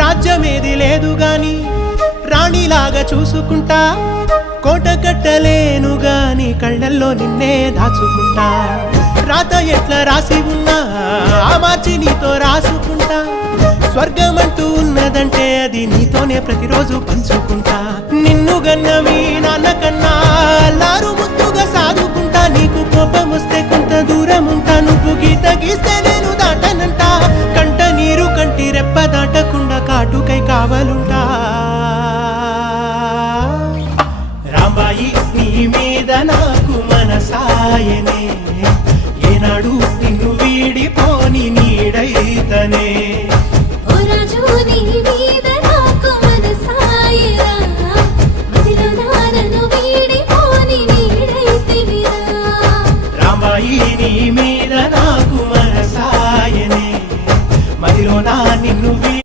రాజ్యమేది లేదు గాని రాణిలాగా చూసుకుంటా, కోట కట్టలేను గాని కళ్ళల్లో నిన్నే దాచుకుంటా. రాత ఎట్లా రాసి ఉన్నా ఆ మార్చి నీతో రాసుకుంటా. స్వర్గమంటూ ఉన్నదంటే అది నీతోనే ప్రతిరోజు పంచుకుంటా. నిన్ను గన్న మీ నాన్న కన్నా అల్లారు ముద్దుగా సాదుకుంటా. నీకు కోపం వస్తే కొంత దూరం ఉంటా, నువ్వు గీత గీస్తే నేను దాటనంటా. కంట నీరు కంటి రెప్ప దాటకుండా కాటుకై కావలుంటా. రాంబాయి నీ మీద నాకు మనసాయనే,